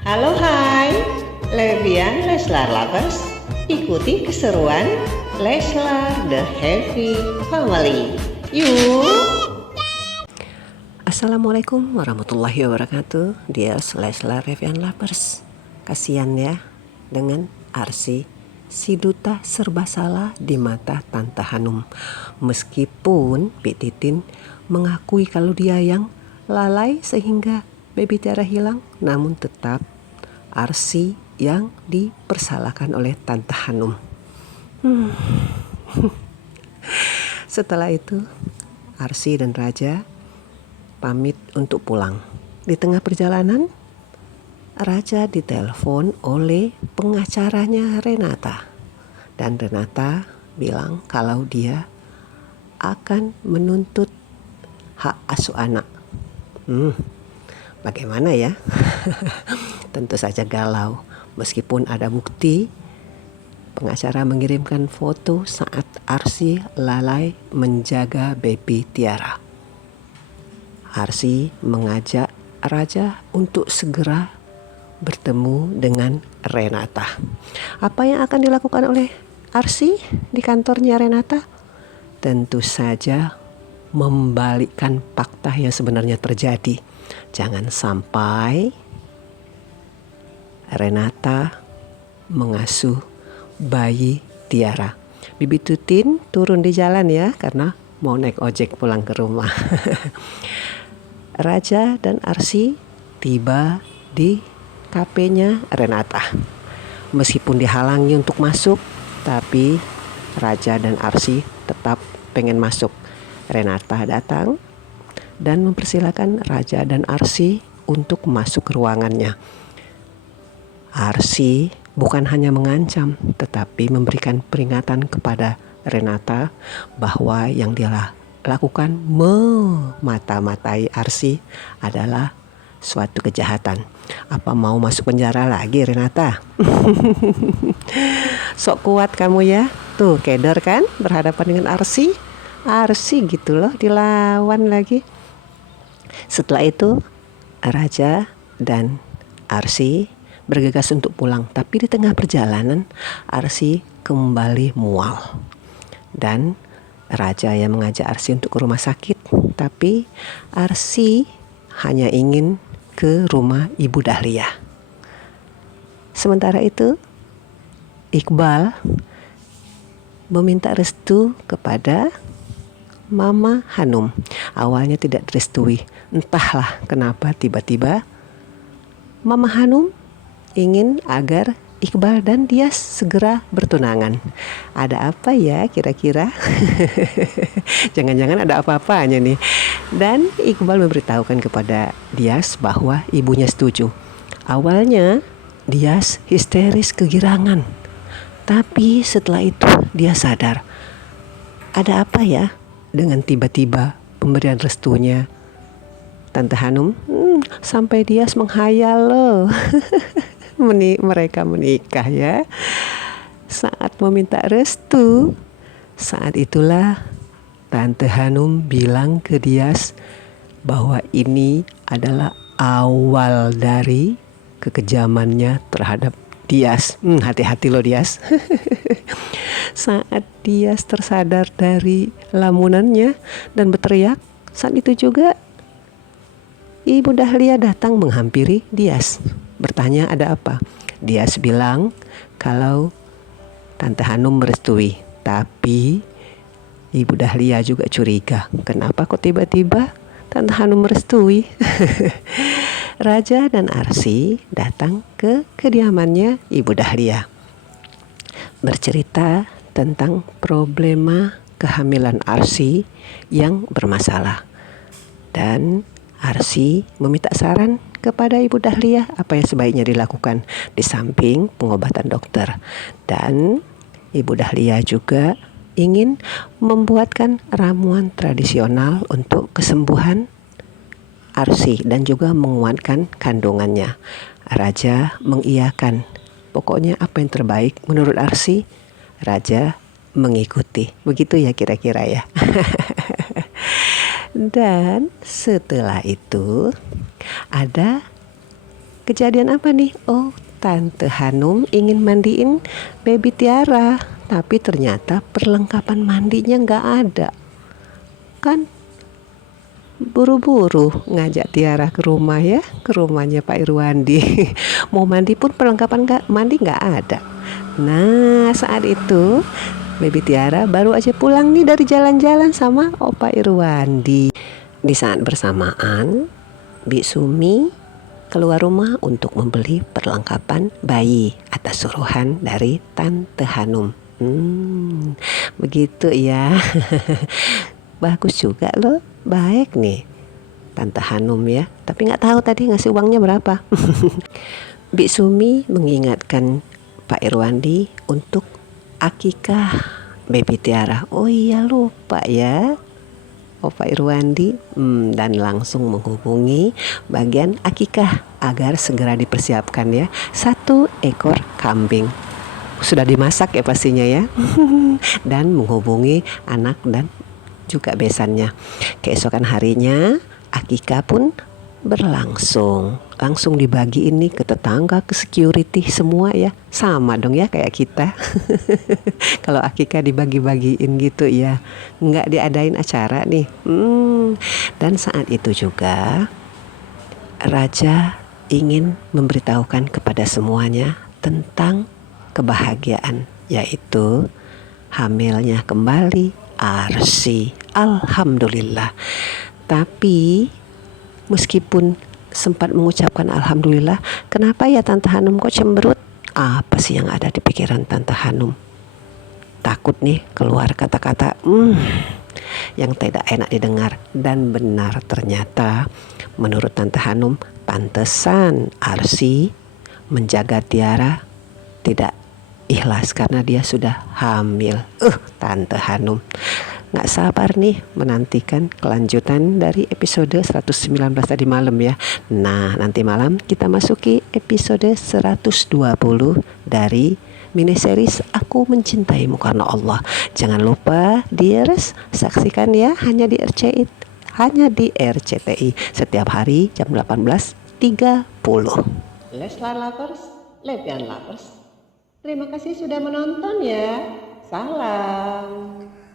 Halo hai, Levian Leslar Lovers, ikuti keseruan Leslar The Happy Family. Yuk! Assalamualaikum warahmatullahi wabarakatuh. Dear Leslar Levian Lovers, kasihan ya dengan Arsy, si duta serba salah di mata Tante Hanum. Meskipun Bik Titin mengakui kalau dia yang lalai sehingga baby Tiara hilang, namun tetap Arsy yang dipersalahkan oleh Tante Hanum. Setelah itu Arsy dan Raja pamit untuk pulang. Di tengah perjalanan, Raja ditelepon oleh pengacaranya Renata. Dan Renata bilang kalau dia akan menuntut hak asuh anak. Bagaimana ya? Tentu saja galau. Meskipun ada bukti, pengacara mengirimkan foto saat Arsy lalai menjaga baby Tiara. Arsy mengajak Raja untuk segera bertemu dengan Renata. Apa yang akan dilakukan oleh Arsy di kantornya Renata? Tentu saja membalikkan fakta yang sebenarnya terjadi. Jangan sampai Renata mengasuh bayi Tiara. Bibi Tutin turun di jalan ya, karena mau naik ojek pulang ke rumah. Raja dan Arsy tiba di kafenya Renata. Meskipun dihalangi untuk masuk, tapi Raja dan Arsy tetap pengen masuk. Renata datang dan mempersilahkan Raja dan Arsy untuk masuk ke ruangannya. Arsy bukan hanya mengancam, tetapi memberikan peringatan kepada Renata bahwa yang dia lakukan memata-matai Arsy adalah suatu kejahatan. Apa mau masuk penjara lagi Renata? Sok kuat kamu ya. Tuh keder kan berhadapan dengan Arsy. Arsy gitu loh dilawan lagi. Setelah itu Raja dan Arsy bergegas untuk pulang. Tapi di tengah perjalanan Arsy kembali mual. Dan Raja yang mengajak Arsy untuk ke rumah sakit. Tapi Arsy hanya ingin ke rumah Ibu Dahlia. Sementara itu Iqbal meminta restu kepada Mama Hanum. Awalnya tidak direstui. Entahlah kenapa tiba-tiba Mama Hanum ingin agar Iqbal dan Dias segera bertunangan. Ada apa ya kira-kira? Jangan-jangan ada apa-apanya nih. Dan Iqbal memberitahukan kepada Dias bahwa ibunya setuju. Awalnya Dias histeris kegirangan. Tapi setelah itu dia sadar. Ada apa ya dengan tiba-tiba pemberian restunya Tante Hanum? Sampai Dias menghayal loh. Mereka menikah ya. Saat meminta restu, saat itulah Tante Hanum bilang ke Dias bahwa ini adalah awal dari kekejamannya terhadap Dias. Hati-hati loh Dias. Saat Dias tersadar dari lamunannya dan berteriak, saat itu juga Ibu Dahlia datang menghampiri Dias. Bertanya ada apa? Dias bilang kalau Tante Hanum merestui. Tapi Ibu Dahlia juga curiga. Kenapa kok tiba-tiba Tante Hanum merestui? Raja dan Arsy datang ke kediamannya Ibu Dahlia. Bercerita tentang problema kehamilan Arsy yang bermasalah. Dan Arsy meminta saran kepada Ibu Dahlia apa yang sebaiknya dilakukan di samping pengobatan dokter. Dan Ibu Dahlia juga ingin membuatkan ramuan tradisional untuk kesembuhan Arsy dan juga menguatkan kandungannya. Raja mengiyakan. Pokoknya apa yang terbaik menurut Arsy, Raja mengikuti. Begitu ya kira-kira ya. Dan setelah itu ada kejadian apa nih? Oh, Tante Hanum ingin mandiin baby Tiara, tapi ternyata perlengkapan mandinya nggak ada. Kan buru-buru ngajak Tiara ke rumah ya, ke rumahnya Pak Irwandi. Mau mandi pun perlengkapan mandi nggak ada. Nah, saat itu baby Tiara baru aja pulang nih dari jalan-jalan sama Opa Irwandi. Di saat bersamaan, Bi Sumi keluar rumah untuk membeli perlengkapan bayi atas suruhan dari Tante Hanum. Begitu ya. Bagus juga loh, baik nih Tante Hanum ya. Tapi nggak tahu tadi ngasih uangnya berapa. Bi Sumi mengingatkan Pak Irwandi untuk akikah baby Tiara. Oh iya, lupa ya, Pak Irwandi. Dan langsung menghubungi bagian akikah agar segera dipersiapkan ya. 1 ekor kambing. Sudah dimasak ya pastinya ya. Dan menghubungi anak dan juga besannya. Keesokan harinya akikah pun berlangsung. Langsung dibagi ini ke tetangga, ke security semua ya. Sama dong ya kayak kita. Kalau akikah dibagi-bagiin gitu ya. Nggak diadain acara nih. Dan saat itu juga Raja ingin memberitahukan kepada semuanya tentang kebahagiaan, yaitu hamilnya kembali Arsy. Alhamdulillah. Tapi meskipun sempat mengucapkan alhamdulillah, kenapa ya Tante Hanum kok cemberut? Apa sih yang ada di pikiran Tante Hanum? Takut nih keluar kata-kata yang tidak enak didengar. Dan benar ternyata menurut Tante Hanum, pantesan Arsy menjaga Tiara tidak ikhlas karena dia sudah hamil. Tante Hanum nggak sabar nih menantikan kelanjutan dari episode 119 tadi malam ya. Nah, nanti malam kita masuki episode 120 dari miniseries Aku Mencintaimu Karena Allah. Jangan lupa dears, saksikan ya hanya di RCTI setiap hari jam 18.30. Leslar Lovers, Levian Lovers, terima kasih sudah menonton ya. Salam.